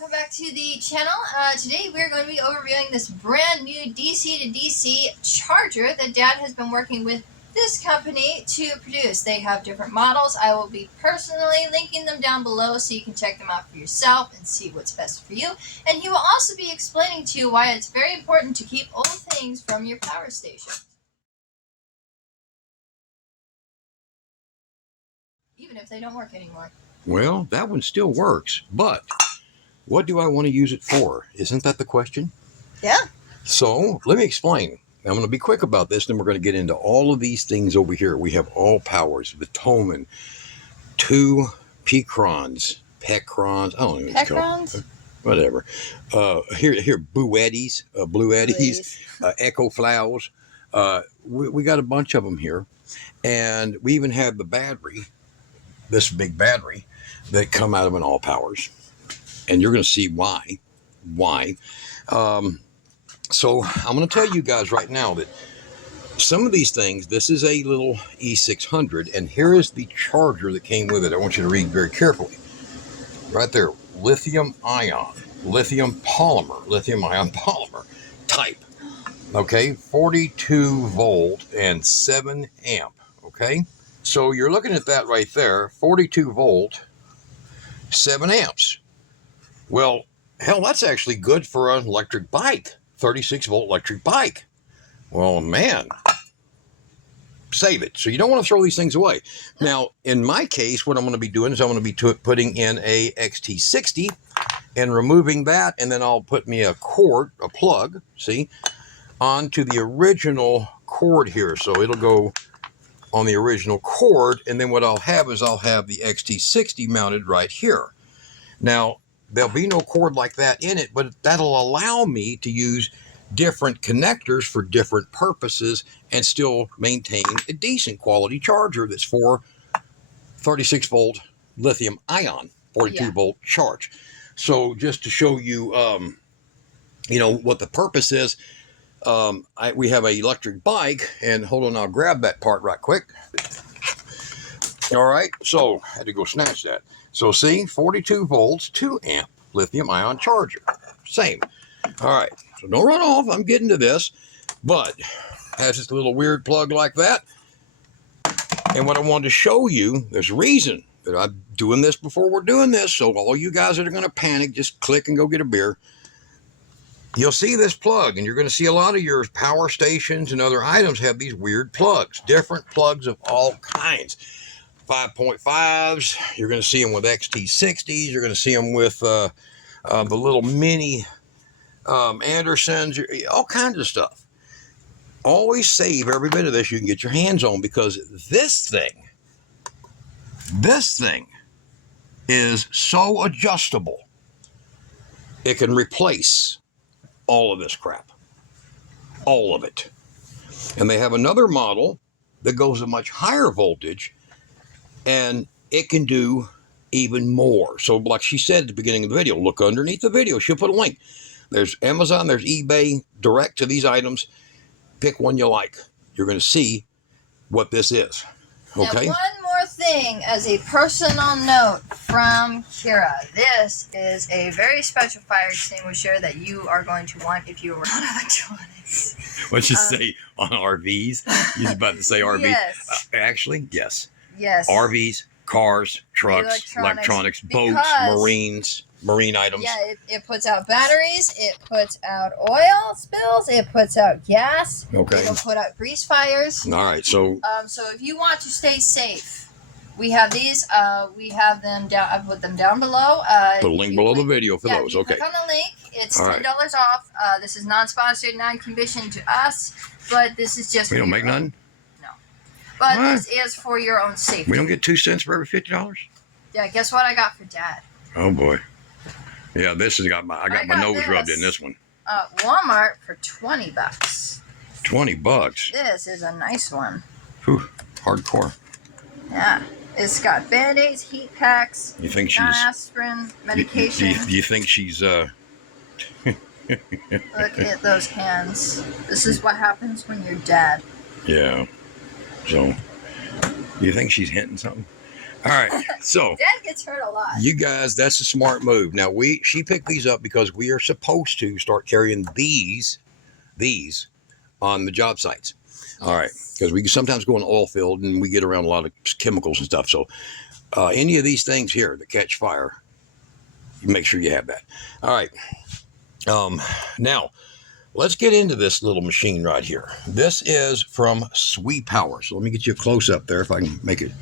welcome back to the channel. Today we're going to be overviewing this brand new DC to DC charger that Dad has been working with this company to produce. They have different models. I will be personally linking them down below so you can check them out for yourself and see what's best for you. And he will also be explaining to you why it's very important to keep old things from your power station, even if they don't work anymore. Well, that one still works, but what do I want to use it for? Isn't that the question? Yeah. So let me explain. I'm going to be quick about this, then we're going to get into all of these things over here. We have Allpowers, the Toman, 2 Pecrons, I don't know what it's called. Whatever. Here, Blue Eddies, Echo Flowers. We got a bunch of them here, and we even have the battery, this big battery that come out of an Allpowers. And you're going to see why. So I'm going to tell you guys right now that some of these things, this is a little E600, and here is the charger that came with it. I want you to read very carefully. Right there, lithium ion polymer type. Okay, 42 volt and 7 amp. Okay, so you're looking at that right there, 42 volt, 7 amps. Well, hell, that's actually good for an electric bike, 36 volt electric bike. Well, man, save it. So you don't want to throw these things away. Now, in my case, what I'm going to be doing is I'm going to be putting in a XT60 and removing that, and then I'll put me a cord, a plug, see, onto the original cord here. So it'll go on the original cord, and then what I'll have is I'll have the XT60 mounted right here. Now, there'll be no cord like that in it, but that'll allow me to use different connectors for different purposes and still maintain a decent quality charger that's for 36 volt lithium ion, 42 volt charge. So just to show you, what the purpose is, we have an electric bike, and hold on, I'll grab that part right quick. All right, so I had to go snatch that. So see, 42 volts, 2 amp lithium ion charger. Same. All right, so don't run off. I'm getting to this, but has this little weird plug like that. And what I wanted to show you, there's a reason that I'm doing this before we're doing this. So all you guys that are going to panic, just click and go get a beer. You'll see this plug, and you're going to see a lot of your power stations and other items have these weird plugs, different plugs of all kinds. 5.5s, you're going to see them with XT60s, you're going to see them with the little mini Andersons, all kinds of stuff. Always save every bit of this you can get your hands on, because this thing is so adjustable. It can replace all of this crap, all of it. And they have another model that goes a much higher voltage, and it can do even more. So like she said at the beginning of the video, look underneath the video. She'll put a link. There's Amazon, there's eBay, direct to these items. Pick one you like. You're going to see what this is. Okay? Now, one more thing as a personal note from Kira. This is a very special fire extinguisher that you are going to want if you are on electronics. What'd you say on RVs? You was about to say RVs. Yes. Actually, yes. Yes. RVs, cars, trucks, electronics, boats, marine items. Yeah, it puts out batteries, it puts out oil spills, it puts out gas. Okay. It'll put out grease fires. All right, so if you want to stay safe, we have these. We have them down. I put them down below. put a link below the video for those. Okay. Click on the link. It's $10 right. off. This is non-sponsored, non-commissioned to us, but this is just. We don't make none. But this is for your own safety. We don't get 2 cents for every $50? Yeah, guess what I got for Dad? Oh boy. Yeah, this has got I got my nose rubbed in this one. Walmart for $20. $20. This is a nice one. Whew, hardcore. Yeah. It's got Band-Aids, heat packs, you think she's aspirin, medication. Do you think she's Look at those hands. This is what happens when you're Dad. Yeah. So, do you think she's hinting something? All right, so Dad gets hurt a lot. you guys, that's a smart move. Now she picked these up because we are supposed to start carrying these on the job sites. All right, because we sometimes go in the oil field and we get around a lot of chemicals and stuff. So any of these things here that catch fire, you make sure you have that. All right. Now let's get into this little machine right here. This is from Swi Power. So let me get you a close up there if I can make it.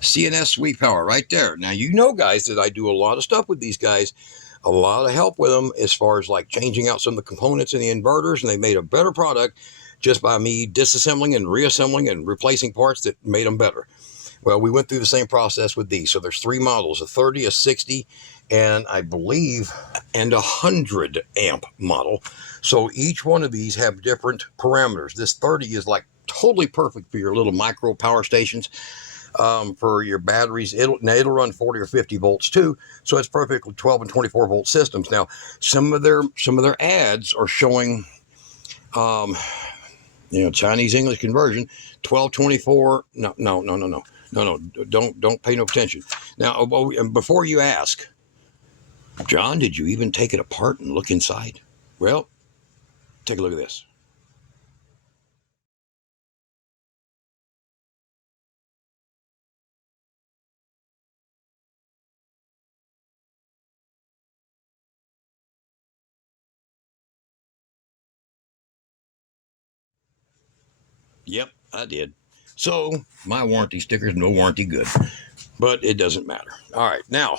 CNS Swi Power right there. Now, you know, guys, that I do a lot of stuff with these guys, a lot of help with them as far as like changing out some of the components in the inverters, and they made a better product just by me disassembling and reassembling and replacing parts that made them better. Well, we went through the same process with these. So there's 3 models, a 30, a 60, and I believe, and 100 amp model. So each one of these have different parameters. This 30 is like totally perfect for your little micro power stations. For your batteries, it'll run 40 or 50 volts too, so it's perfectly 12 and 24 volt systems. Now, some of their ads are showing, Chinese English conversion, 1224. No, don't pay no attention. Now, before you ask, John, did you even take it apart and look inside? Well, take a look at this. Yep, I did. So my warranty sticker's no warranty good, but it doesn't matter. All right, now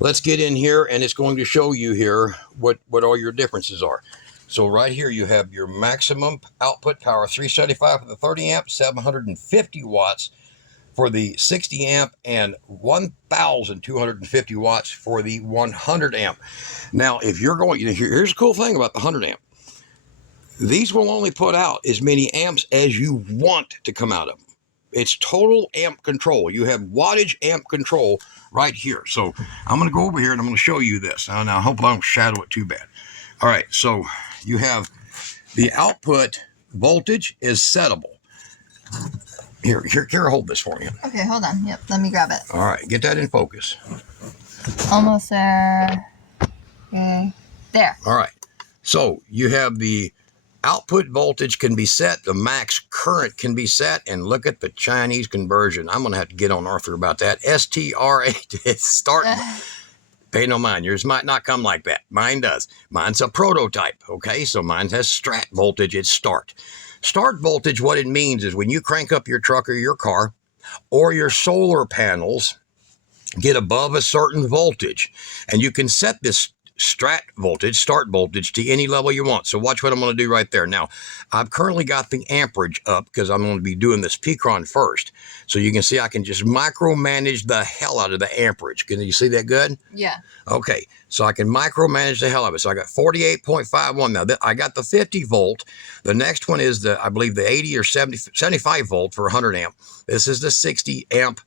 let's get in here, and it's going to show you here what all your differences are. So right here you have your maximum output power, 375 for the 30 amp, 750 watts for the 60 amp, and 1,250 watts for the 100 amp. Now, if you're going, here's a cool thing about the 100 amp. These will only put out as many amps as you want to come out of them. It's total amp control. You have wattage amp control right here. So I'm going to go over here and I'm going to show you this. Now I hope I don't shadow it too bad. All right, so you have the output voltage is settable. Here, hold this for me. Okay, hold on. Yep, let me grab it. All right, get that in focus. Almost there. Okay, there. All right, so you have the output voltage can be set, the max current can be set, and look at the Chinese conversion. I'm going to have to get on Arthur about that. STR8, it's starting. Pay no mind. Yours might not come like that. Mine does. Mine's a prototype, okay? So mine has strat voltage, it's start. Start voltage, what it means is when you crank up your truck or your car or your solar panels get above a certain voltage, and you can set this start voltage to any level you want. So watch what I'm going to do right there. Now, I've currently got the amperage up because I'm going to be doing this Pecron first. So you can see I can just micromanage the hell out of the amperage. Can you see that good? Yeah. Okay, so I can micromanage the hell out of it. So I got 48.51. Now, I got the 50 volt. The next one is I believe the 80 or 75 volt for 100 amp. This is the 60 amp.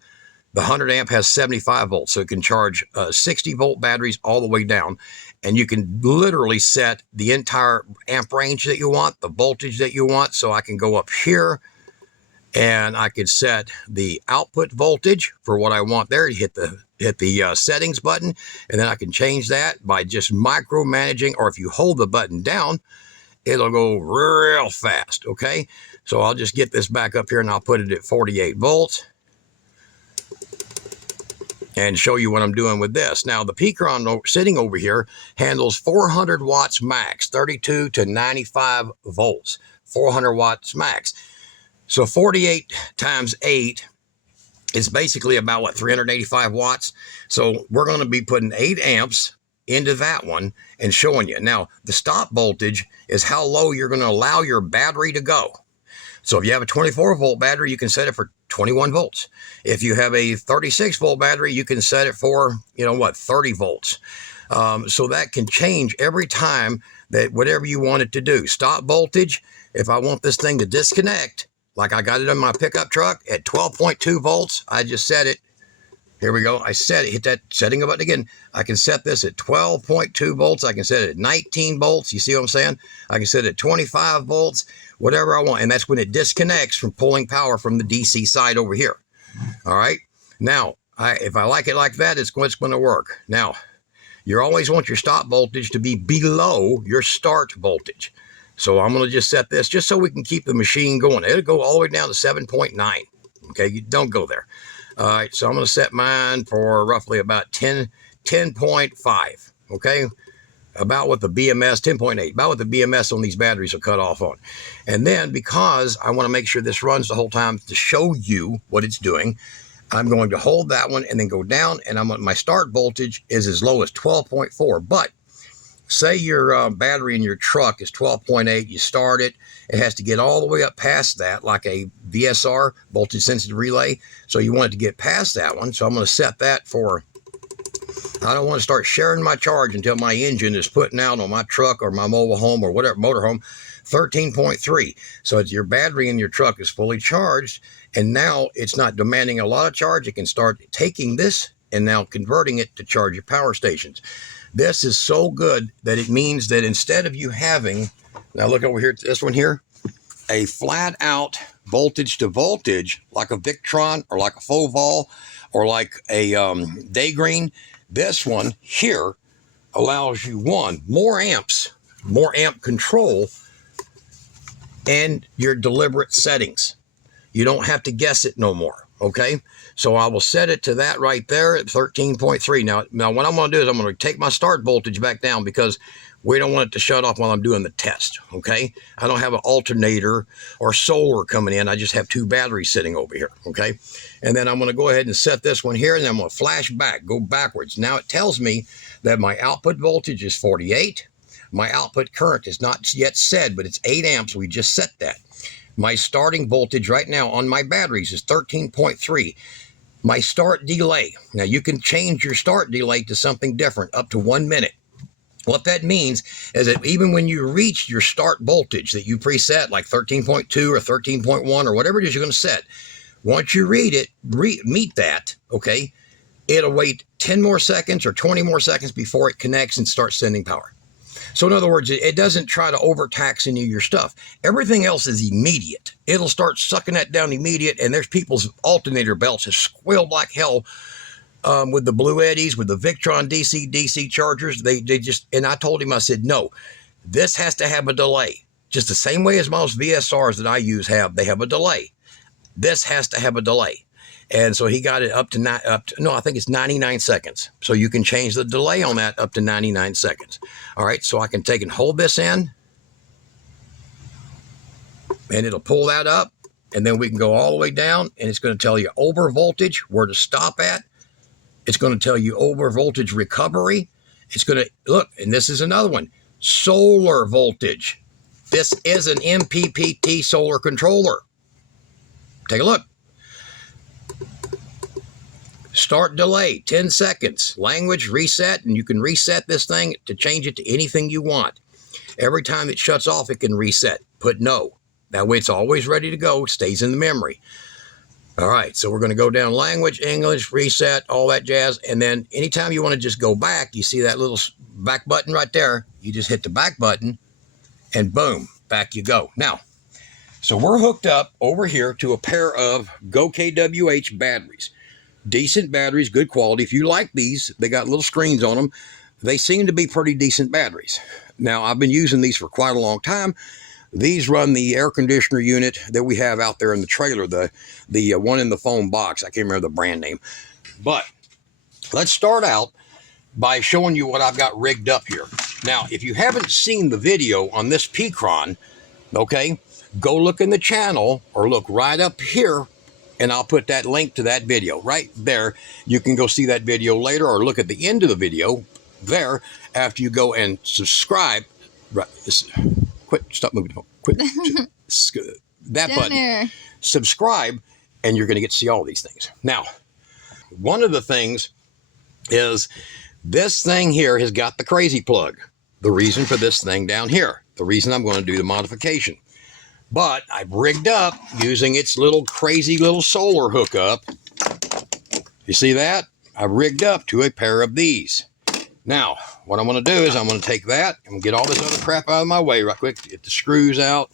The 100 amp has 75 volts, so it can charge 60 volt batteries all the way down. And you can literally set the entire amp range that you want, the voltage that you want. So I can go up here and I could set the output voltage for what I want there. You hit the settings button, and then I can change that by just micromanaging, or if you hold the button down, it'll go real fast, okay? So I'll just get this back up here and I'll put it at 48 volts. And show you what I'm doing with this. Now, the Pecron sitting over here handles 400 watts max, 32 to 95 volts, 400 watts max. So 48 times 8 is basically about, what, 385 watts? So we're going to be putting 8 amps into that one and showing you. Now, the stop voltage is how low you're going to allow your battery to go. So if you have a 24 volt battery, you can set it for 21 volts. If you have a 36 volt battery, you can set it for, 30 volts. So that can change every time that whatever you want it to do. Stop voltage, if I want this thing to disconnect, like I got it on my pickup truck at 12.2 volts, I just set it. Here we go. I set it, hit that setting button again. I can set this at 12.2 volts. I can set it at 19 volts. You see what I'm saying? I can set it at 25 volts, whatever I want. And that's when it disconnects from pulling power from the DC side over here. All right. Now, if I like it like that, it's going to work. Now, you always want your stop voltage to be below your start voltage. So I'm going to just set this just so we can keep the machine going. It'll go all the way down to 7.9. Okay, you don't go there. All right, so I'm going to set mine for roughly about 10.5. Okay, about what the BMS, 10.8, about what the BMS on these batteries will cut off on. And then because I want to make sure this runs the whole time to show you what it's doing, I'm going to hold that one and then go down, and my start voltage is as low as 12.4. But say your battery in your truck is 12.8, you start it, it has to get all the way up past that, like a VSR, voltage sensitive relay. So you want it to get past that one. So I'm going to set that for, I don't want to start sharing my charge until my engine is putting out on my truck or my mobile home or whatever, motorhome, 13.3. So your battery in your truck is fully charged, and now it's not demanding a lot of charge. It can start taking this and now converting it to charge your power stations. This is so good that it means that instead of you having, now look over here, this one here, a flat out voltage to voltage, like a Victron or like a Fovol or like a Daygreen, this one here allows you more amps, more amp control, and your deliberate settings. You don't have to guess it no more. Okay, so I will set it to that right there at 13.3. Now what I'm going to do is I'm going to take my start voltage back down because we don't want it to shut off while I'm doing the test. Okay, I don't have an alternator or solar coming in. I just have two batteries sitting over here. Okay, and then I'm going to go ahead and set this one here, and then I'm going to flash back, go backwards. Now it tells me that my output voltage is 48. My output current is not yet set, but it's 8 amps. We just set that. My starting voltage right now on my batteries is 13.3. My start delay. Now you can change your start delay to something different, up to 1 minute. What that means is that even when you reach your start voltage that you preset, like 13.2 or 13.1 or whatever it is you're going to set, once you meet that, okay, it'll wait 10 more seconds or 20 more seconds before it connects and starts sending power. So in other words, it doesn't try to overtax any of your stuff. Everything else is immediate. It'll start sucking that down immediate, and there's people's alternator belts have squealed like hell with the Blue Eddies, with the Victron DC chargers. They just, and I told him, I said, no, this has to have a delay. Just the same way as most VSRs that I use have, they have a delay. This has to have a delay. And so he got it up to I think it's 99 seconds. So you can change the delay on that up to 99 seconds. All right, so I can take and hold this in, and it'll pull that up, and then we can go all the way down, and it's going to tell you over voltage, where to stop at. It's going to tell you over voltage recovery. It's going to, look, and this is another one, solar voltage. This is an MPPT solar controller. Take a look. Start delay, 10 seconds. Language, reset, and you can reset this thing to change it to anything you want. Every time it shuts off, it can reset. Put no. That way it's always ready to go, stays in the memory. All right, so we're going to go down language, English, reset, all that jazz. And then anytime you want to just go back, you see that little back button right there. You just hit the back button, and boom, back you go. Now, so we're hooked up over here to a pair of Go KWH batteries. Decent batteries, good quality. If you like these, they got little screens on them. They seem to be pretty decent batteries. Now, I've been using these for quite a long time. These run the air conditioner unit that we have out there in the trailer, the one in the foam box. I can't remember the brand name. But let's start out by showing you what I've got rigged up here. Now, if you haven't seen the video on this Pecron, okay, go look in the channel or look right up here, and I'll put that link to that video right there. You can go see that video later or look at the end of the video there after you go and subscribe. Right, quit, stop moving the phone. Quit. That button. There. Subscribe, and you're going to get to see all these things. Now, one of the things is this thing here has got the crazy plug. The reason for this thing down here. The reason I'm going to do the modification. But I've rigged up using its little crazy little solar hookup. You see that? I've rigged up to a pair of these. Now, what I'm going to do is I'm going to take that and get all this other crap out of my way right quick. Get the screws out.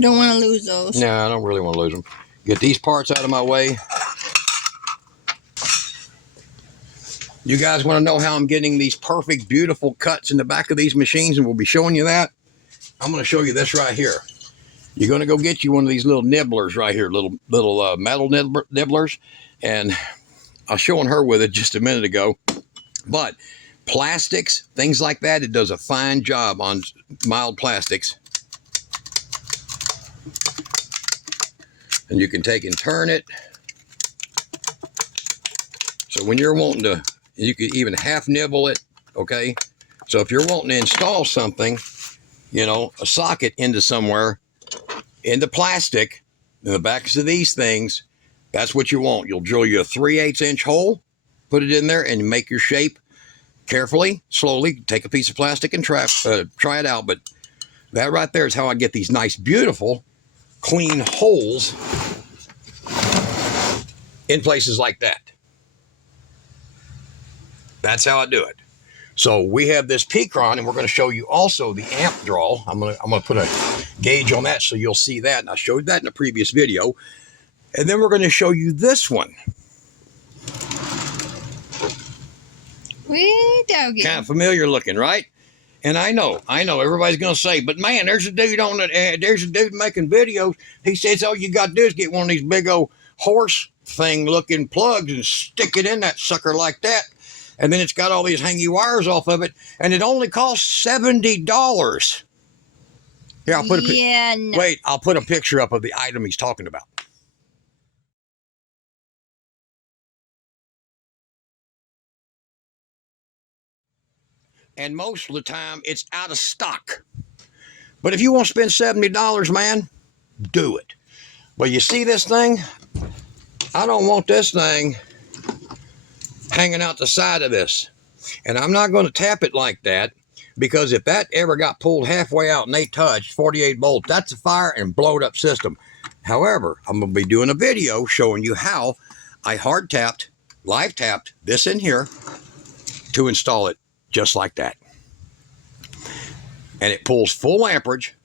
Don't want to lose those. No, I don't really want to lose them. Get these parts out of my way. You guys want to know how I'm getting these perfect, beautiful cuts in the back of these machines, and we'll be showing you that. I'm going to show you this right here. You're going to go get you one of these little nibblers right here, little metal nibblers, and I was showing her with it just a minute ago. But plastics, things like that, it does a fine job on mild plastics. And you can take and turn it. So when you're wanting to, you can even half nibble it, okay? So if you're wanting to install something, you know, a socket into somewhere, into plastic, in the backs of these things, that's what you want. You'll drill you a 3/8 inch hole, put it in there, and make your shape carefully, slowly. Take a piece of plastic and try it out. But that right there is how I get these nice, beautiful, clean holes in places like that. That's how I do it. So we have this Pecron, and we're going to show you also the amp draw. I'm going to put a gauge on that so you'll see that. And I showed that in a previous video. And then we're going to show you this one. Wee doggy. Kind of familiar looking, right? And I know, everybody's going to say, but man, there's a dude making videos. He says, all you got to do is get one of these big old horse thing looking plugs and stick it in that sucker like that. And then it's got all these hangy wires off of it, and it only costs $70. Here, I'll put I'll put a picture up of the item he's talking about. And most of the time, it's out of stock. But if you want to spend $70, man, do it. But you see this thing? I don't want this thing hanging out the side of this. And I'm not going to tap it like that, because if that ever got pulled halfway out and they touched 48 volts, that's a fire and blowed up system. However, I'm going to be doing a video showing you how I live tapped this in here to install it just like that. And it pulls full amperage,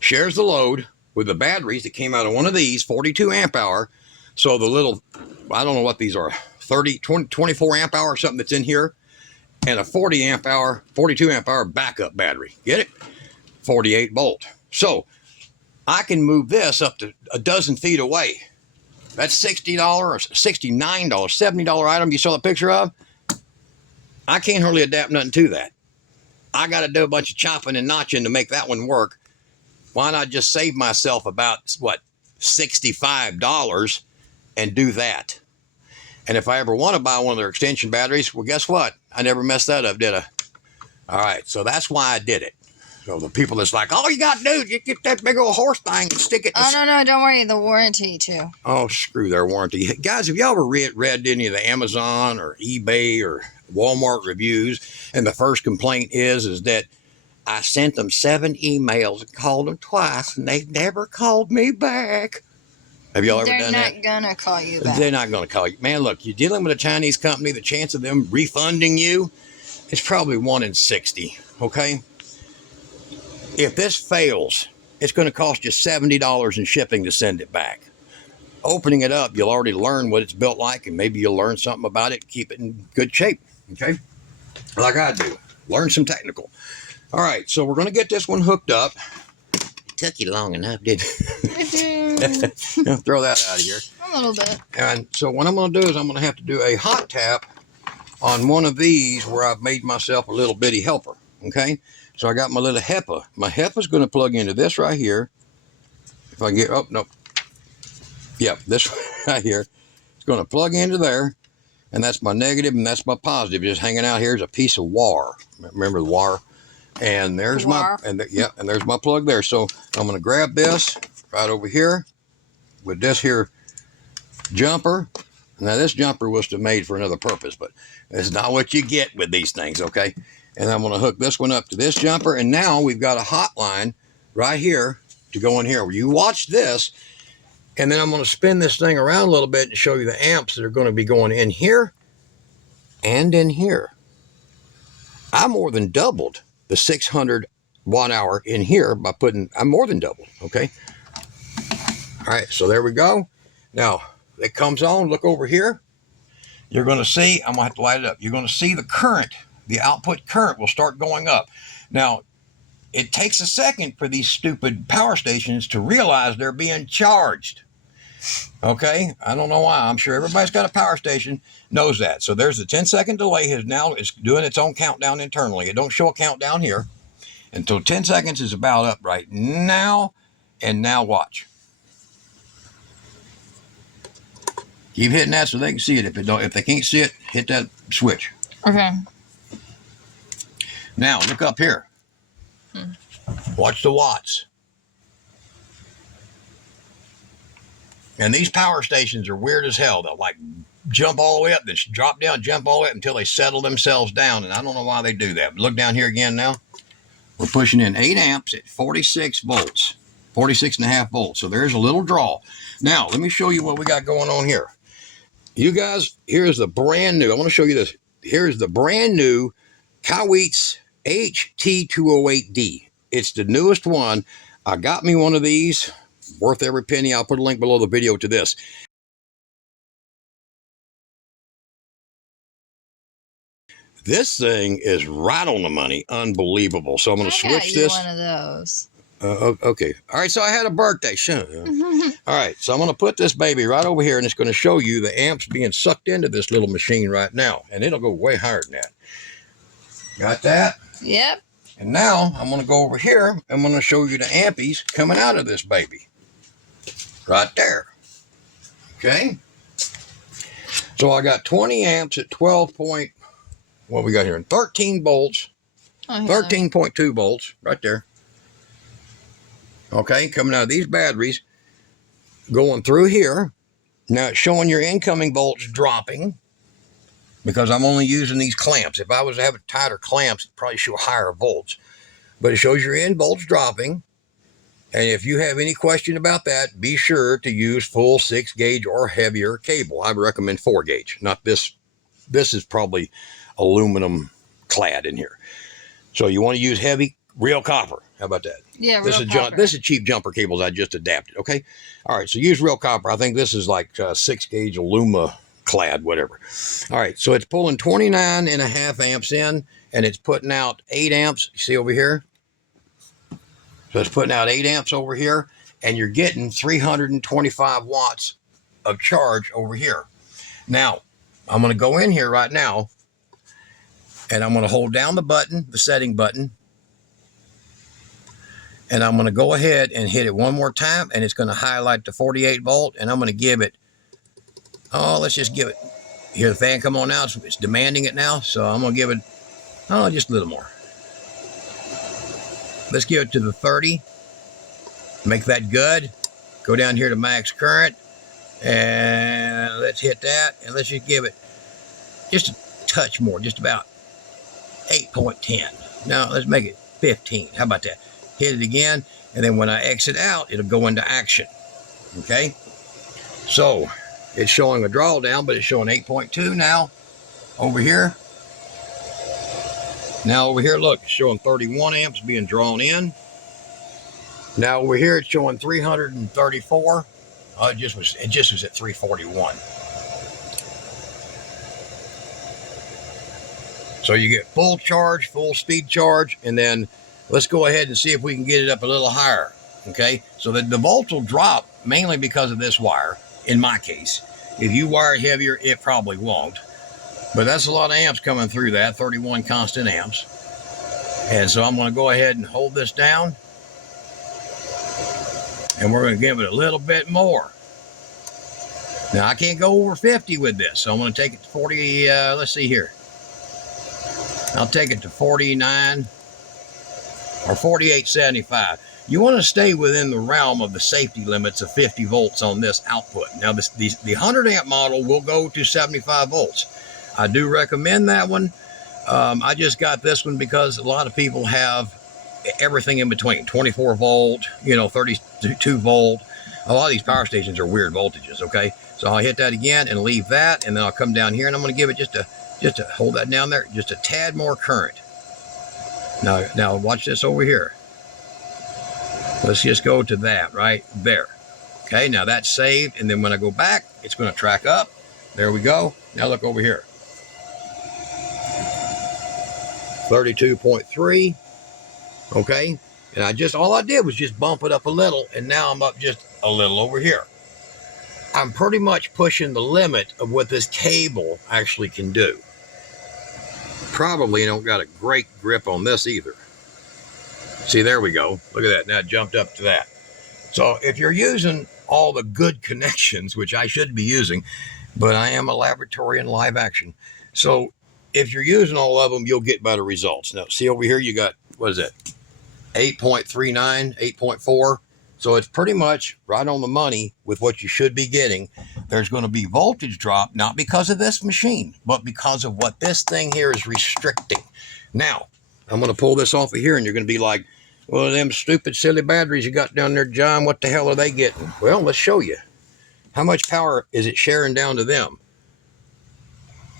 shares the load with the batteries that came out of one of these, 42 amp hour. So the little, I don't know what these are, 24 amp hour or something that's in here, and a 40 amp hour, 42 amp hour backup battery. Get it? 48 volt. So I can move this up to a dozen feet away. That's $60 or $69, $70 item you saw a picture of. I can't hardly adapt nothing to that. I got to do a bunch of chopping and notching to make that one work. Why not just save myself about, what, $65 and do that? And if I ever want to buy one of their extension batteries, well, guess what? I never messed that up, did I? All right, so that's why I did it. So the people that's like, all you got to do is you get that big old horse thing and stick it. Oh, no, don't worry. The warranty, too. Oh, screw their warranty. Guys, have y'all ever read any of the Amazon or eBay or Walmart reviews? And the first complaint is that I sent them 7 emails and called them twice, and they never called me back. Have y'all ever done that? They're not going to call you back. They're not going to call you. Man, look, you're dealing with a Chinese company. The chance of them refunding you is probably 1 in 60, okay? If this fails, it's going to cost you $70 in shipping to send it back. Opening it up, you'll already learn what it's built like, and maybe you'll learn something about it, keep it in good shape, okay? Like I do. Learn some technical. All right, so we're going to get this one hooked up. It took you long enough, didn't it? Throw that out of here. A little bit. And so what I'm going to do is I'm going to have to do a hot tap on one of these where I've made myself a little bitty helper, okay? So I got my little HEPA. My HEPA's going to plug into this right here. If I can get, oh, no. Yep, this right here. It's going to plug into there. And that's my negative and that's my positive. Just hanging out here is a piece of wire. Remember the wire? And there's and there's my plug there. So I'm going to grab this right over here with this here jumper. Now this jumper was made for another purpose, but it's not what you get with these things, okay? And I'm going to hook this one up to this jumper. And now we've got a hotline right here to go in here. You watch this, and then I'm going to spin this thing around a little bit and show you the amps that are going to be going in here and in here. I more than doubled the 600 watt hour in here by putting, I more than doubled, okay? All right, so there we go. Now, it comes on, look over here. You're going to see, I'm going to have to light it up. You're going to see the current, the output current will start going up. Now, it takes a second for these stupid power stations to realize they're being charged. Okay, I don't know why. I'm sure everybody's got a power station knows that. So there's a 10-second delay. It's doing its own countdown internally. It don't show a countdown here until 10 seconds is about up right now. And now watch. Keep hitting that so they can see it. If they can't see it, hit that switch. Okay. Now look up here. Watch the watts. And these power stations are weird as hell. They'll like jump all the way up, then drop down, jump all the way up until they settle themselves down. And I don't know why they do that. But look down here again now. We're pushing in 8 amps at 46 volts, 46.5 volts. So there's a little draw. Now, let me show you what we got going on here. You guys, here's the brand new. I want to show you this. Here's the brand new Kawitz HT208D. It's the newest one. I got me one of these. Worth every penny. I'll put a link below the video to this. This thing is right on the money. Unbelievable. So I'm going to switch this. One of those. Okay. All right. So I had a birthday. All right. So I'm going to put this baby right over here, and it's going to show you the amps being sucked into this little machine right now. And it'll go way higher than that. Got that? Yep. And now I'm going to go over here. I'm going to show you the ampies coming out of this baby. Right there. Okay. So I got 20 amps at 12 point, what we got here? 13 volts. 13.2 volts right there. Okay, coming out of these batteries, going through here. Now it's showing your incoming volts dropping because I'm only using these clamps. If I was to have tighter clamps, it'd probably show higher volts. But it shows your in volts dropping. And if you have any question about that, be sure to use full 6 gauge or heavier cable. I recommend 4 gauge, not this. This is probably aluminum clad in here. So you want to use heavy, real copper. How about that? Yeah, this real is copper. This is cheap jumper cables I just adapted. Okay. All right. So use real copper. I think this is like 6 gauge aluma clad, whatever. All right. So it's pulling 29.5 amps in, and it's putting out 8 amps. You see over here? So it's putting out 8 amps over here, and you're getting 325 watts of charge over here. Now, I'm going to go in here right now, and I'm going to hold down the button, the setting button, and I'm going to go ahead and hit it one more time, and it's going to highlight the 48 volt, and I'm going to give it, let's just give it, hear the fan come on now, it's demanding it now, so I'm going to give it, just a little more. Let's give it to the 30, make that good, go down here to max current, and let's hit that, and let's just give it just a touch more, just about 8.10. Now let's make it 15. How about that? Hit it again, and then when I exit out, it'll go into action. Okay? So it's showing a drawdown, but it's showing 8.2 now over here. Now over here, look, it's showing 31 amps being drawn in. Now over here, it's showing 334. It just was at 341. So you get full charge, full speed charge, and then let's go ahead and see if we can get it up a little higher. Okay, so the volts will drop mainly because of this wire, in my case. If you wire it heavier, it probably won't. But that's a lot of amps coming through that, 31 constant amps. And so I'm going to go ahead and hold this down. And we're going to give it a little bit more. Now, I can't go over 50 with this, so I'm going to take it to 40, let's see here. I'll take it to 49 or 48.75. You want to stay within the realm of the safety limits of 50 volts on this output. Now, the 100 amp model will go to 75 volts. I do recommend that one. I just got this one because a lot of people have everything in between, 24 volt, 32 volt. A lot of these power stations are weird voltages, okay? So I'll hit that again and leave that, and then I'll come down here, and I'm going to give it just to hold that down there, just a tad more current. Now watch this over here. Let's just go to that right there. Okay, now that's saved, and then when I go back, it's going to track up. There we go. Now look over here. 32.3. Okay, and all I did was just bump it up a little, and now I'm up just a little over here. I'm pretty much pushing the limit of what this cable actually can do. Probably don't got a great grip on this either. See, there we go. Look at that. Now it jumped up to that. So if you're using all the good connections, which I should be using, but I am a laboratory in live action. So if you're using all of them, you'll get better results. Now, see over here, you got, what is it? 8.39, 8.4. So it's pretty much right on the money with what you should be getting. There's going to be voltage drop, not because of this machine, but because of what this thing here is restricting. Now, I'm going to pull this off of here, and you're going to be like, well, them stupid, silly batteries you got down there, John, what the hell are they getting? Well, let's show you. How much power is it sharing down to them?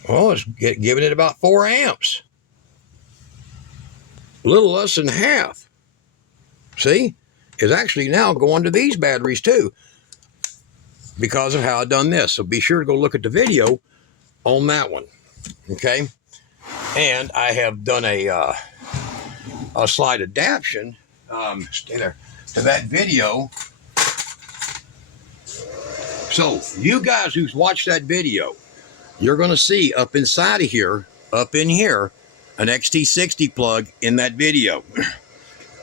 Well, it's giving it about 4 amps. A little less than half. See? Is actually now going to these batteries too because of how I done this. So be sure to go look at the video on that one. Okay. And I have done a slight adaptation, stay there, to that video. So you guys who's watched that video, you're going to see up inside of here, up in here, an XT60 plug in that video.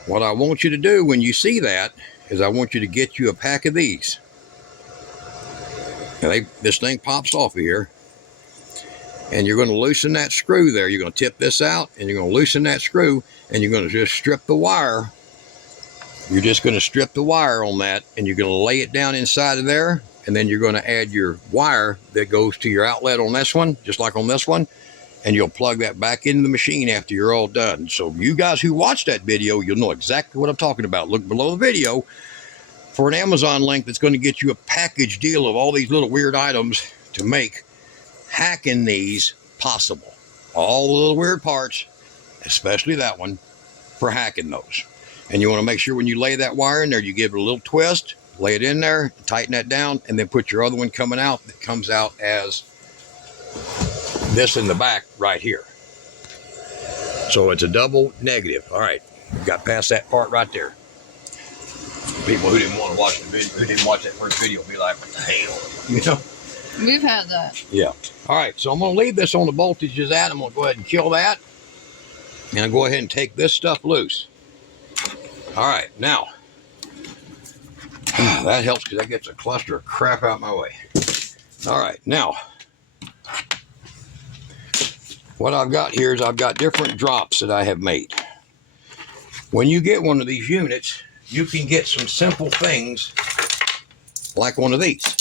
What I want you to do when you see that is I want you to get you a pack of these. And this thing pops off of here. And you're going to loosen that screw there. You're going to tip this out, and you're going to loosen that screw, and you're going to just strip the wire. You're just going to strip the wire on that, and you're going to lay it down inside of there, and then you're going to add your wire that goes to your outlet on this one, just like on this one. And you'll plug that back into the machine after you're all done. So you guys who watch that video, you'll know exactly what I'm talking about. Look below the video for an Amazon link that's going to get you a package deal of all these little weird items to make hacking these possible. All the little weird parts, especially that one, for hacking those. And you want to make sure when you lay that wire in there, you give it a little twist, lay it in there, tighten that down, and then put your other one coming out that comes out as this in the back right here. So it's a double negative. All right, got past that part right there. People who didn't want to watch the video, who didn't watch that first video, be like, what the hell, you know? We've had that. Yeah. All right, so I'm going to leave this on the voltages at. I'm going to go ahead and kill that, and I'll go ahead and take this stuff loose. All right, now that helps because that gets a cluster of crap out my way. All right, now what I've got here is I've got different drops that I have made. When you get one of these units, you can get some simple things like one of these.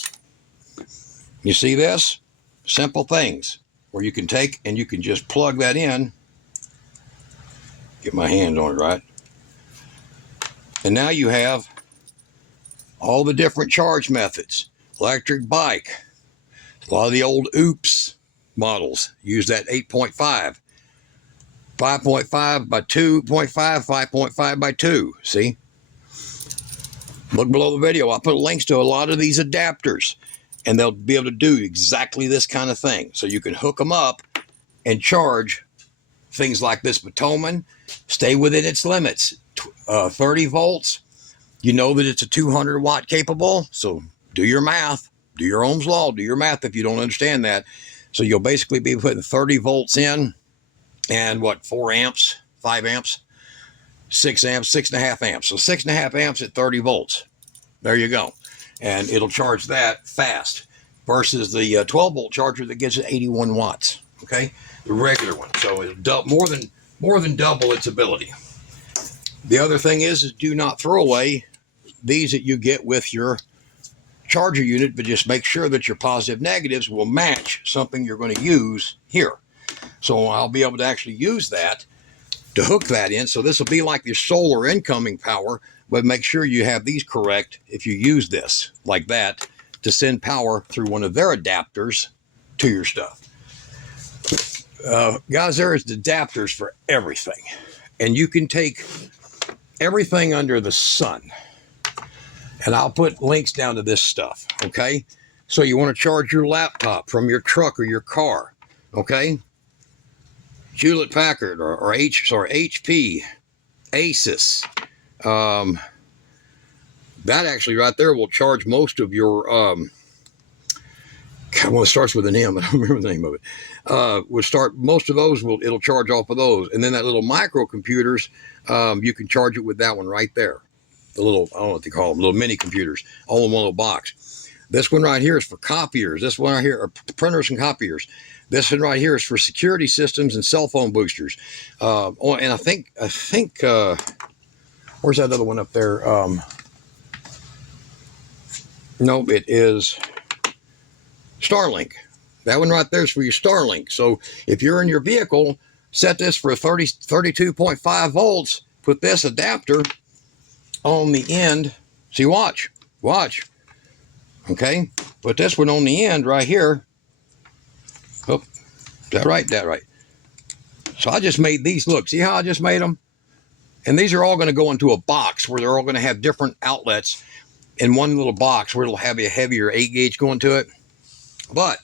You see this? Simple things where you can take and you can just plug that in. Get my hand on it right. And now you have all the different charge methods. Electric bike. A lot of the old OOPS models use that 8.5, 5.5 by 2.5, 5.5 by 2. See? Look below the video. I'll put links to a lot of these adapters, and they'll be able to do exactly this kind of thing. So you can hook them up and charge things like this Potoman. Stay within its limits. 30 volts. You know that it's a 200 watt capable. So do your math. Do your Ohm's law. Do your math if you don't understand that. So you'll basically be putting 30 volts in and what, 4 amps, 5 amps, 6 amps, 6.5 amps. So 6.5 amps at 30 volts. There you go. And it'll charge that fast versus the 12 volt charger that gets 81 watts. Okay. The regular one. So it's more than double its ability. The other thing is do not throw away these that you get with your charger unit, but just make sure that your positive negatives will match something you're going to use here. So I'll be able to actually use that to hook that in. So this will be like your solar incoming power, but make sure you have these correct if you use this like that to send power through one of their adapters to your stuff. Guys, there is adapters for everything, and you can take everything under the sun And I'll put links down to this stuff, okay? So you want to charge your laptop from your truck or your car, okay? Hewlett Packard or HP, Asus. That actually right there will charge most of your, well, it starts with an M. I don't remember the name of it. Most of those, it'll charge off of those. And then that little microcomputers, you can charge it with that one right there. The little, I don't know what they call them, little mini computers, all in one little box. This one right here is for copiers. This one right here are printers and copiers. This one right here is for security systems and cell phone boosters. And I think, where's that other one up there? No, it is Starlink. That one right there is for your Starlink. So if you're in your vehicle, set this for 32.5 volts, put this adapter on the end. See, watch. Okay, put this one on the end right here. Oh, that right. So I just made these. Look, see how I just made them? And these are all going to go into a box where they're all going to have different outlets in one little box where it'll have a heavier 8 gauge going to it. But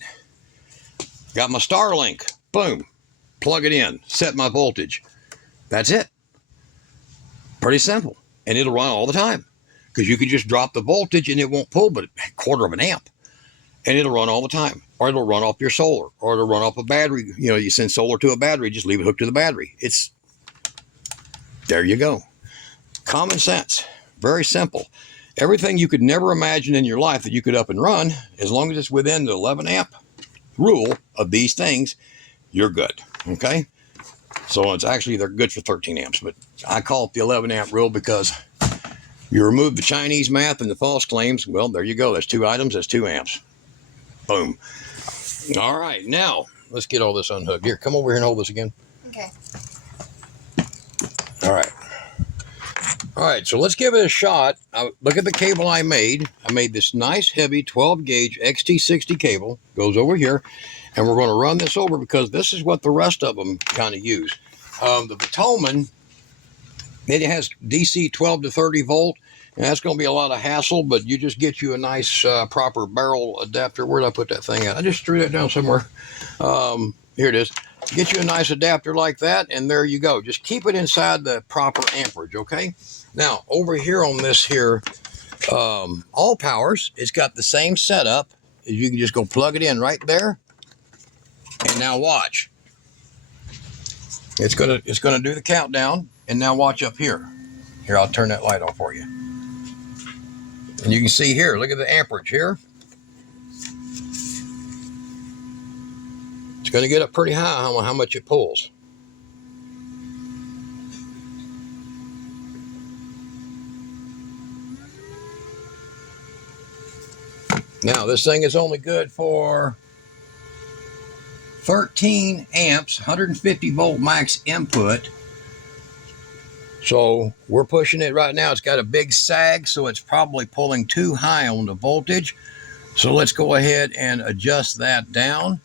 got my Starlink. Boom. Plug it in. Set my voltage. That's it. Pretty simple. And it'll run all the time. Because you can just drop the voltage and it won't pull but a quarter of an amp. And it'll run all the time. Or it'll run off your solar. Or it'll run off a battery. You know, you send solar to a battery, just leave it hooked to the battery. There you go. Common sense. Very simple. Everything you could never imagine in your life that you could up and run, as long as it's within the 11 amp rule of these things, you're good. Okay? So it's actually, they're good for 13 amps, but I call it the 11 amp rule because you remove the Chinese math and the false claims. Well, there you go. That's 2 items. That's 2 amps. Boom. All right. Now, let's get all this unhooked. Here, come over here and hold this again. Okay. All right. All right, so let's give it a shot. Look at the cable I made. I made this nice, heavy 12-gauge XT60 cable. Goes over here. And we're going to run this over because this is what the rest of them kind of use. The Potomac, it has DC 12 to 30 volt. And that's going to be a lot of hassle, but you just get you a nice, proper barrel adapter. Where did I put that thing at? I just threw that down somewhere. Here it is. Get you a nice adapter like that, and there you go. Just keep it inside the proper amperage, okay? Now, over here on this here, Allpowers, it's got the same setup. You can just go plug it in right there. And now watch. It's gonna do the countdown, and now watch up here. Here, I'll turn that light on for you. And you can see here, look at the amperage here. It's going to get up pretty high how much it pulls. Now, this thing is only good for 13 amps, 150 volt max input. So we're pushing it right now. It's got a big sag, so it's probably pulling too high on the voltage. So let's go ahead and adjust that down.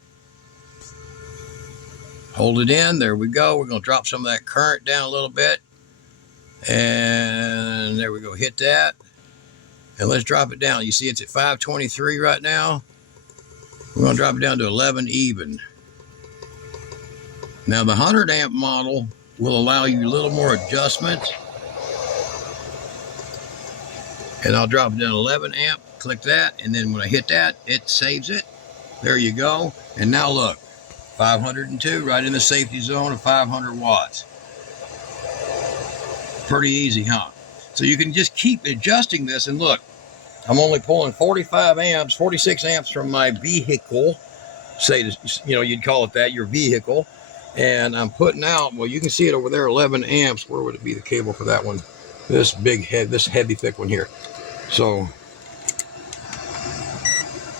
Hold it in. There we go. We're going to drop some of that current down a little bit. And there we go. Hit that. And let's drop it down. You see it's at 523 right now. We're going to drop it down to 11 even. Now the 100 amp model will allow you a little more adjustment. And I'll drop it down to 11 amp. Click that. And then when I hit that, it saves it. There you go. And now look. 502 right in the safety zone of 500 watts. Pretty easy, huh? So you can just keep adjusting this, and look, I'm only pulling 45 amps, 46 amps from my vehicle. Say, you know, you'd call it that, your vehicle. And I'm putting out, well, you can see it over there, 11 amps. Where would it be the cable for that one? This big head, this heavy thick one here. So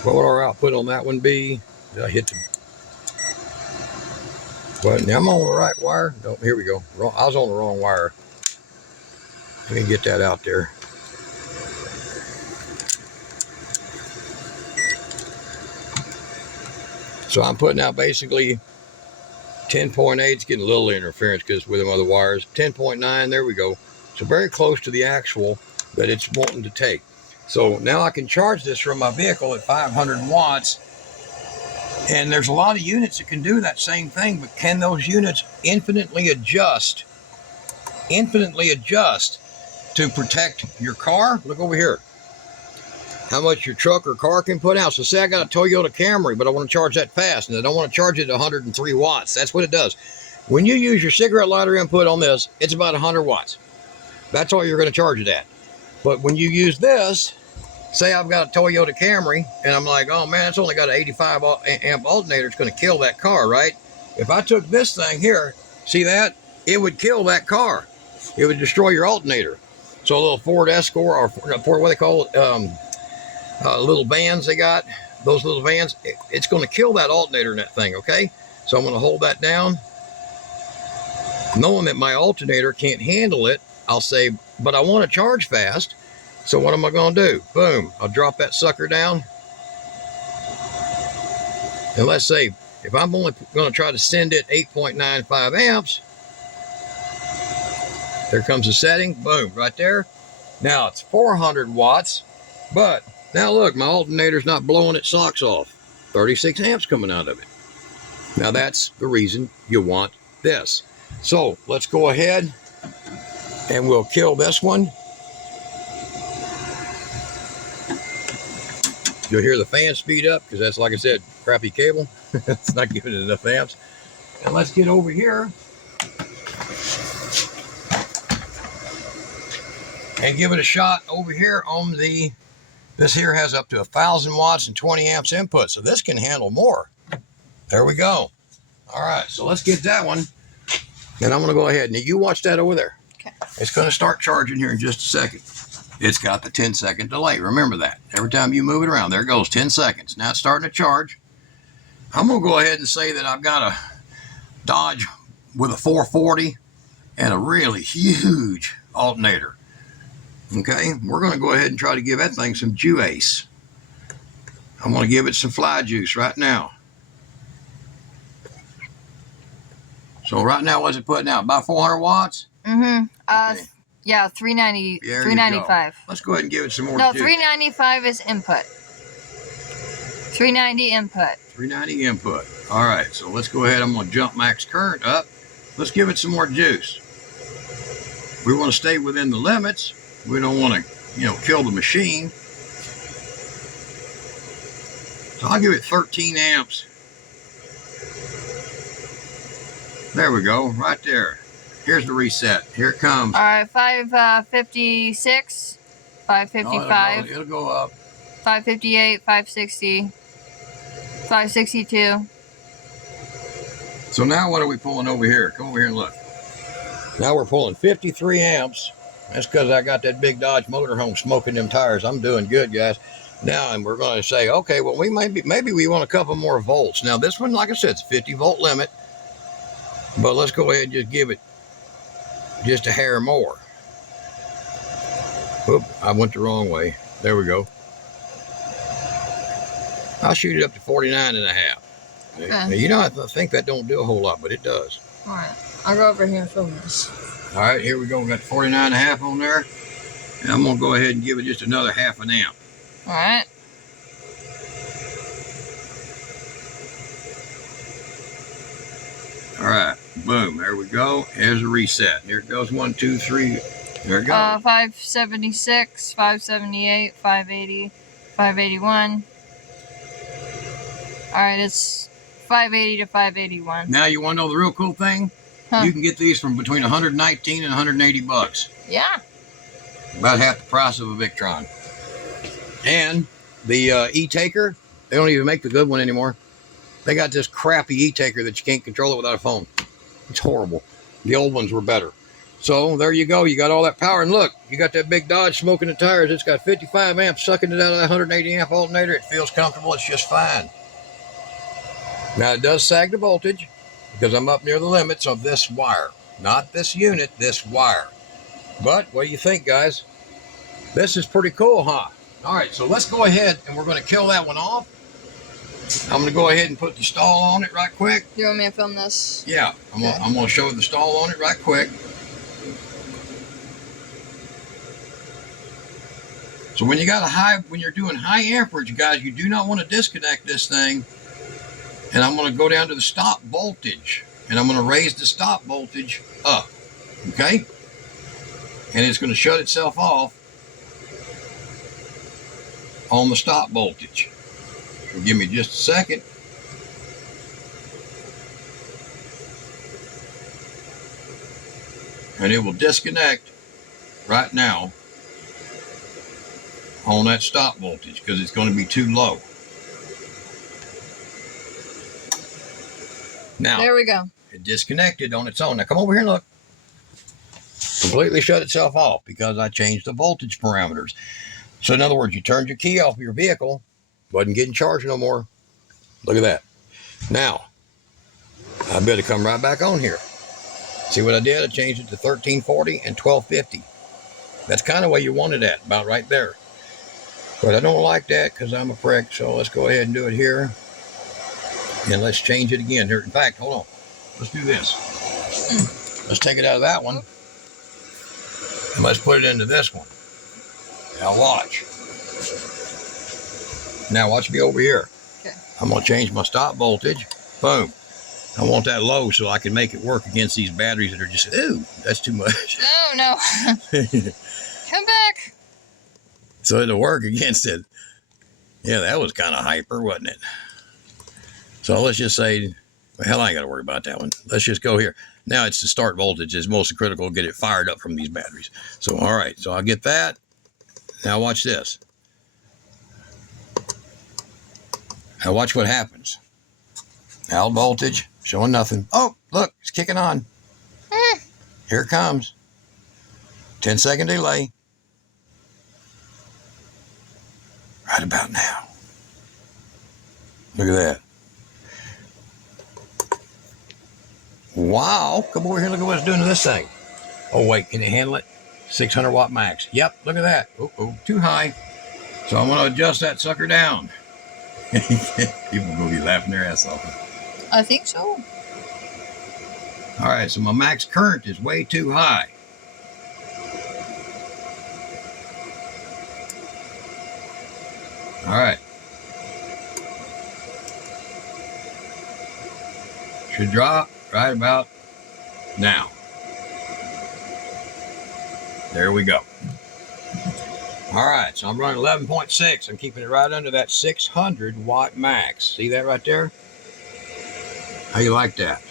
what would our output on that one be? Did I hit the... Well, now I'm on the right wire. No, here we go. I was on the wrong wire. Let me get that out there. So I'm putting out basically 10.8. It's getting a little interference because with them other wires. 10.9, there we go. So very close to the actual that it's wanting to take. So now I can charge this from my vehicle at 500 watts. And there's a lot of units that can do that same thing, but can those units infinitely adjust to protect your car? Look over here. How much your truck or car can put out. So say I got a Toyota Camry, but I want to charge that fast, and I don't want to charge it at 103 watts. That's what it does. When you use your cigarette lighter input on this, it's about 100 watts. That's all you're going to charge it at. But when you use this, say I've got a Toyota Camry, and I'm like, oh man, it's only got an 85 amp alternator. It's going to kill that car, right? If I took this thing here, see that? It would kill that car. It would destroy your alternator. So a little Ford Escort, or Ford, what they call it, little vans they got, those little vans, it's going to kill that alternator in that thing, okay? So I'm going to hold that down. Knowing that my alternator can't handle it, I'll say, but I want to charge fast. So what am I going to do? Boom, I'll drop that sucker down. And let's say, if I'm only going to try to send it 8.95 amps, there comes the setting, boom, right there. Now it's 400 watts, but now look, my alternator's not blowing its socks off. 36 amps coming out of it. Now that's the reason you want this. So let's go ahead and we'll kill this one. You'll hear the fan speed up because that's, like I said, crappy cable. It's not giving it enough amps. And let's get over here and give it a shot over here on the, this here has up to 1,000 watts and 20 amps input. So this can handle more. There we go. All right, so let's get that one. And I'm going to go ahead. Now you watch that over there. Okay. It's going to start charging here in just a second. It's got the 10-second delay. Remember that. Every time you move it around, there it goes, 10 seconds. Now it's starting to charge. I'm going to go ahead and say that I've got a Dodge with a 440 and a really huge alternator. Okay, we're going to go ahead and try to give that thing some juice. I'm going to give it some fly juice right now. So right now, what's it putting out? About 400 watts? Mm-hmm. Okay. Yeah, 390, There 395. Let's go ahead and give it some more No, juice. 395 is input. 390 input. 390 input. All right, so let's go ahead. I'm going to jump max current up. Let's give it some more juice. We want to stay within the limits. We don't want to, kill the machine. So I'll give it 13 amps. There we go, right there. Here's the reset. Here it comes. All right, 556, 555. It'll go up. 558, 560, 562. So now what are we pulling over here? Come over here and look. Now we're pulling 53 amps. That's because I got that big Dodge motorhome smoking them tires. I'm doing good, guys. Now, and we're going to say, okay, well, maybe we want a couple more volts. Now, this one, like I said, it's 50-volt limit. But let's go ahead and just give it just a hair more. Oop, I went the wrong way. There we go. I'll shoot it up to 49 and a half. Okay. Now, I think that don't do a whole lot, but it does. All right, I'll go over here and film this. All right, here we go. We got 49 and a half on there. And I'm going to go ahead and give it just another half an amp. All right. All right, boom, there we go. Here's a reset. Here it goes, 1, 2, 3. There it goes. 576, 578, 580, 581. All right, it's 580 to 581. Now you want to know the real cool thing? Huh. You can get these from between 119 and 180 bucks. Yeah. About half the price of a Victron. And the e-taker, they don't even make the good one anymore. They got this crappy e-taker that you can't control it without a phone. It's horrible. The old ones were better. So there you go. You got all that power. And look, you got that big Dodge smoking the tires. It's got 55 amps sucking it out of that 180 amp alternator. It feels comfortable. It's just fine. Now it does sag the voltage because I'm up near the limits of this wire. Not this unit, this wire. But what do you think, guys? This is pretty cool, huh? All right, so let's go ahead and we're going to kill that one off. I'm going to go ahead and put the stall on it right quick. You want me to film this? Yeah, I'm going to show the stall on it right quick. So when you're doing high amperage, guys, you do not want to disconnect this thing. And I'm going to go down to the stop voltage, and I'm going to raise the stop voltage up. Okay? And it's going to shut itself off on the stop voltage. So give me just a second. And it will disconnect right now on that stop voltage because it's going to be too low. Now, there we go. It disconnected on its own. Now come over here and look. Completely shut itself off because I changed the voltage parameters. So in other words, you turned your key off of your vehicle, wasn't getting charged no more. Look at that. Now, I better come right back on here. See what I did? I changed it to 1340 and 1250. That's kind of where you want it at, about right there. But I don't like that because I'm a prick, so let's go ahead and do it here. And let's change it again here. In fact, hold on. Let's do this. Let's take it out of that one. And let's put it into this one. Now watch. Now watch me over here. Okay. I'm going to change my stop voltage. Boom. I want that low so I can make it work against these batteries that are just, ooh, that's too much. Oh, no. Come back. So it'll work against it. Yeah, that was kind of hyper, wasn't it? So let's just say, well, hell, I ain't got to worry about that one. Let's just go here. Now it's the start voltage is most critical to get it fired up from these batteries. So, all right, so I'll get that. Now watch this. Now watch what happens. Now voltage, showing nothing. Oh, look, it's kicking on. Here it comes. 10-second delay. Right about now. Look at that. Wow, come over here, look at what it's doing to this thing. Oh, wait, can it handle it? 600 watt max. Yep, look at that. Oh, too high. So I'm going to adjust that sucker down. People will be laughing their ass off. I think so. All right, so my max current is way too high. All right. Should drop right about now. There we go. All right, so I'm running 11.6. I'm keeping it right under that 600 watt max. See that right there? How you like that?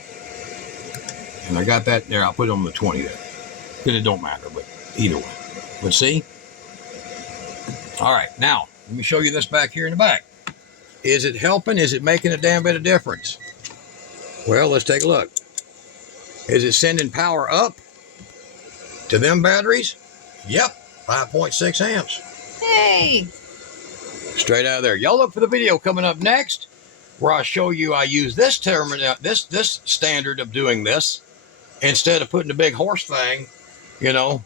And I got that there. I'll put it on the 20 there. Because it don't matter, but either way. But see? All right, now, let me show you this back here in the back. Is it helping? Is it making a damn bit of difference? Well, let's take a look. Is it sending power up to them batteries? Yep, 5.6 amps. Hey! Straight out of there. Y'all look for the video coming up next where I show you I use this terminal, this standard of doing this instead of putting the big horse thing, you know,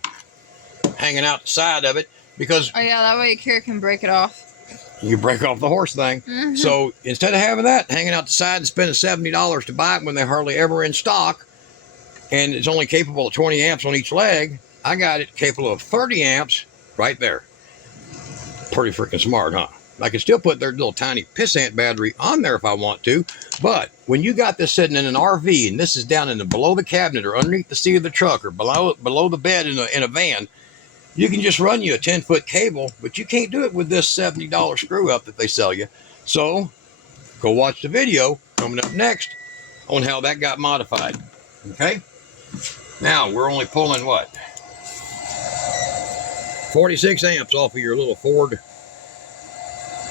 hanging out the side of it because... Oh, yeah, that way your kid can break it off. You break off the horse thing. Mm-hmm. So instead of having that hanging out the side and spending $70 to buy it when they're hardly ever in stock, and it's only capable of 20 amps on each leg, I got it capable of 30 amps right there. Pretty freaking smart, huh? I can still put their little tiny pissant battery on there if I want to, but when you got this sitting in an RV and this is down in the below the cabinet or underneath the seat of the truck or below the bed in a van, you can just run you a 10-foot cable, but you can't do it with this $70 screw up that they sell you. So go watch the video coming up next on how that got modified. Okay? Now we're only pulling what? 46 amps off of your little Ford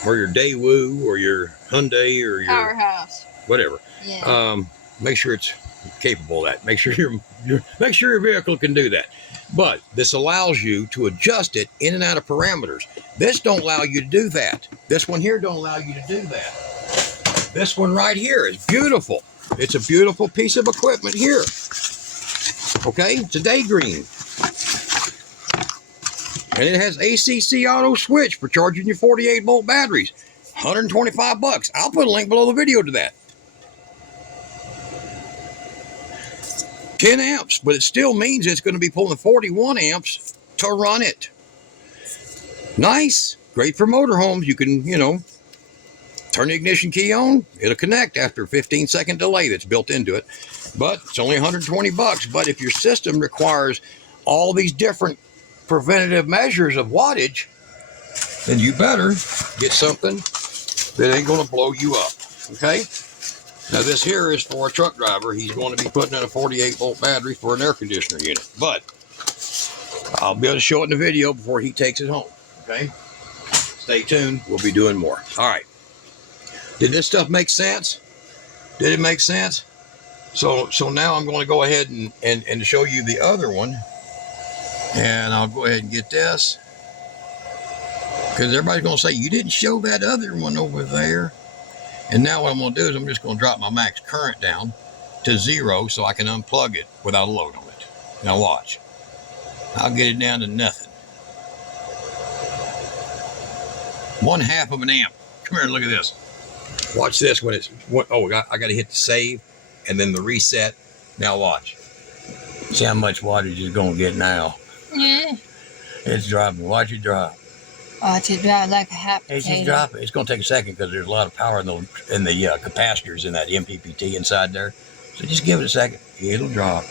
or your Daewoo or your Hyundai or your Powerhouse. Whatever. Yeah. Make sure it's capable of that. Make sure your vehicle can do that. But this allows you to adjust it in and out of parameters. This don't allow you to do that. This one here don't allow you to do that. This one right here is beautiful. It's a beautiful piece of equipment here. Okay, it's a day green. And it has ACC auto switch for charging your 48 volt batteries. $125. I'll put a link below the video to that. 10 amps, but it still means it's going to be pulling 41 amps to run it. Nice. Great for motorhomes. You can, you know, turn the ignition key on. It'll connect after a 15-second delay that's built into it. But it's only 120 bucks. But if your system requires all these different preventative measures of wattage, then you better get something that ain't going to blow you up. Okay? Now this here is for a truck driver. He's going to be putting in a 48-volt battery for an air conditioner unit. But I'll be able to show it in the video before he takes it home. Okay? Stay tuned. We'll be doing more. All right. Did this stuff make sense? Did it make sense? So now I'm going to go ahead and show you the other one. And I'll go ahead and get this. Because everybody's going to say, you didn't show that other one over there. And now what I'm going to do is I'm just going to drop my max current down to 0 so I can unplug it without a load on it. Now watch. I'll get it down to nothing. 1/2 of an amp. Come here and look at this. Watch this when it's, oh, I got to hit the save and then the reset. Now watch. See how much wattage it's going to get now. Yeah. It's dropping. Watch it drop. Watch it drop like a hot potato. It's just dropping. It's going to take a second because there's a lot of power in the capacitors in that MPPT inside there. So just give it a second. It'll drop.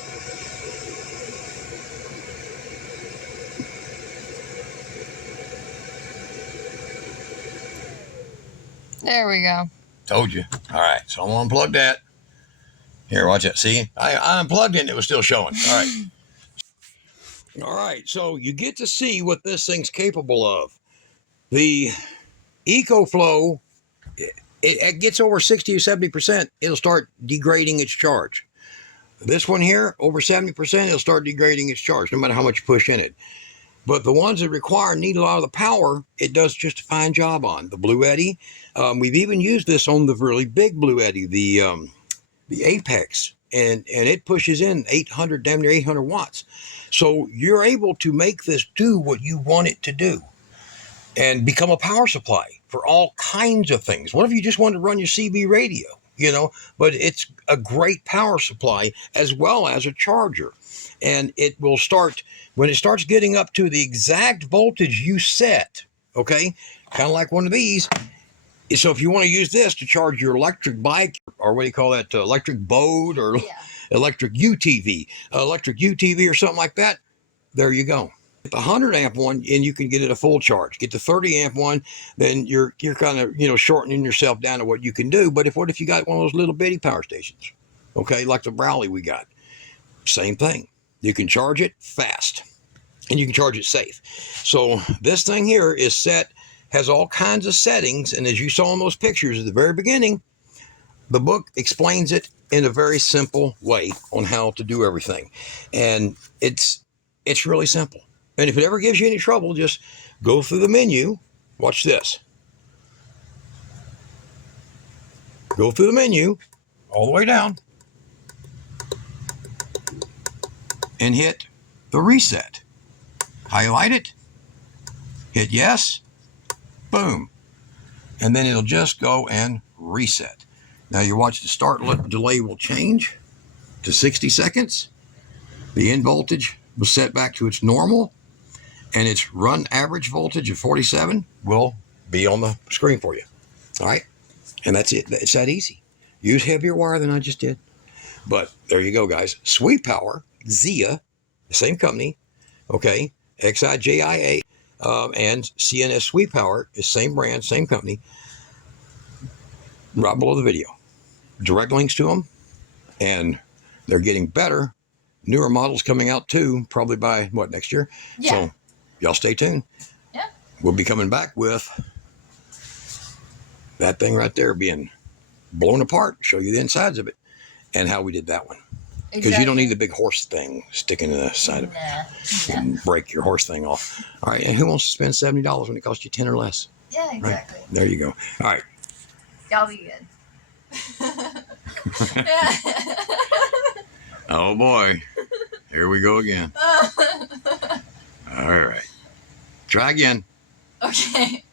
There we go. Told you. All right. So I'm going to unplug that. Here, watch that. See? I unplugged it and it was still showing. All right. All right. So you get to see what this thing's capable of. The EcoFlow, it gets over 60 or 70%, it'll start degrading its charge. This one here, over 70%, it'll start degrading its charge, no matter how much you push in it. But the ones that need a lot of the power, it does just a fine job on. The Blue Eddy, we've even used this on the really big Blue Eddy, the Apex, and it pushes in 800, damn near 800 watts. So you're able to make this do what you want it to do and become a power supply for all kinds of things. What if you just wanted to run your CB radio, you know? But it's a great power supply as well as a charger. And it will start, when it starts getting up to the exact voltage you set, okay? Kind of like one of these. So if you want to use this to charge your electric bike, or what do you call that, electric boat, or electric UTV or something like that, there you go. Get the 100 amp one and you can get it a full charge. Get the 30 amp one, then you're kind of, you know, shortening yourself down to what you can do. But what if you got one of those little bitty power stations? Okay, like the Browley we got. Same thing. You can charge it fast and you can charge it safe. So this thing here is set, has all kinds of settings, and as you saw in those pictures at the very beginning, the book explains it in a very simple way on how to do everything. And it's really simple. And if it ever gives you any trouble, just go through the menu. Watch this. Go through the menu all the way down and hit the reset. Highlight it. Hit yes. Boom. And then it'll just go and reset. Now you watch the start delay will change to 60 seconds. The end voltage will set back to its normal, and its run average voltage of 47 will be on the screen for you. All right? And that's it. It's that easy. Use heavier wire than I just did. But there you go, guys. Swi Power, Zia, the same company, okay? XIJIA, and CNS Swi Power is same brand, same company. Right below the video. Direct links to them, and they're getting better. Newer models coming out too, probably by next year? Yeah. So y'all stay tuned. Yeah. We'll be coming back with that thing right there being blown apart, show you the insides of it and how we did that one. Because you don't need the big horse thing sticking to the side of it and break your horse thing off. All right, and who wants to spend $70 when it costs you 10 or less? Yeah, exactly. Right? There you go. All right. Y'all be good. Oh boy. Here we go again. All right. Try again. Okay.